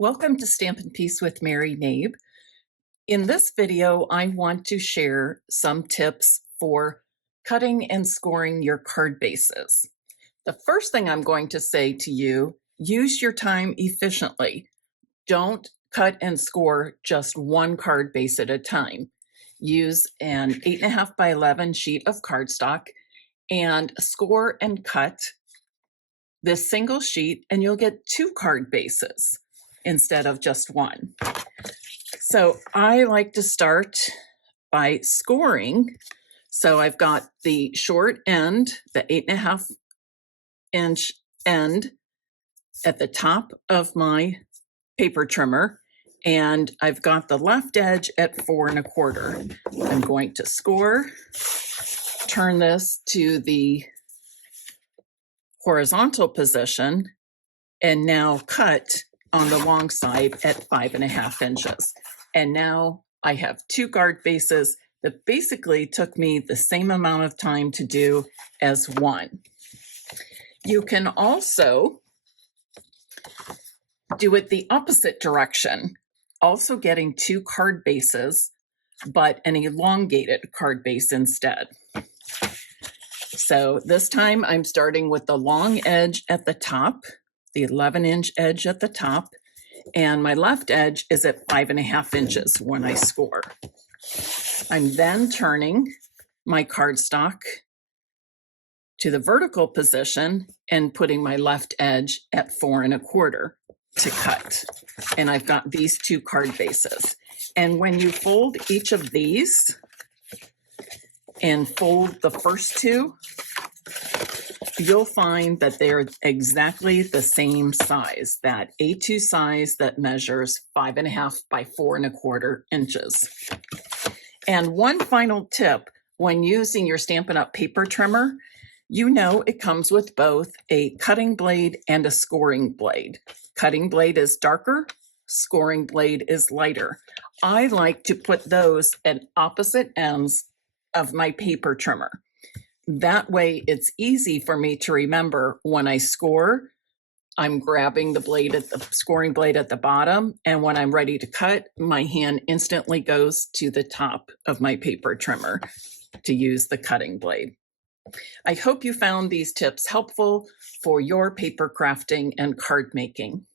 Welcome to Stampin' Peace with Mary Knabe. In this video, I want to share some tips for cutting and scoring your card bases. The first thing I'm going to say to you, use your time efficiently. Don't cut and score just one card base at a time. Use an 8.5 by 11 sheet of cardstock and score and cut this single sheet, and you'll get two card bases instead of just one. So I like to start by scoring. So I've got the short end, the 8.5 inch end at the top of my paper trimmer, and I've got the left edge at 4 1/4. I'm going to score, turn this to the horizontal position, and now cut on the long side at 5.5 inches. And now I have two card bases that basically took me the same amount of time to do as one. You can also do it the opposite direction, also getting two card bases, but an elongated card base instead. So this time I'm starting with the long edge at the top, the 11-inch edge at the top, and my left edge is at 5.5 inches when I score. I'm then turning my cardstock to the vertical position and putting my left edge at 4 1/4 to cut. And I've got these two card bases. And when you fold each of these and fold the first two, you'll find that they're exactly the same size, that A2 size that measures 5.5 by 4 1/4 inches. And one final tip, when using your Stampin' Up! Paper trimmer, you know it comes with both a cutting blade and a scoring blade. Cutting blade is darker, scoring blade is lighter. I like to put those at opposite ends of my paper trimmer. That way it's easy for me to remember when I score, I'm grabbing the blade at the scoring blade at the bottom, and when I'm ready to cut, my hand instantly goes to the top of my paper trimmer to use the cutting blade. I hope you found these tips helpful for your paper crafting and card making.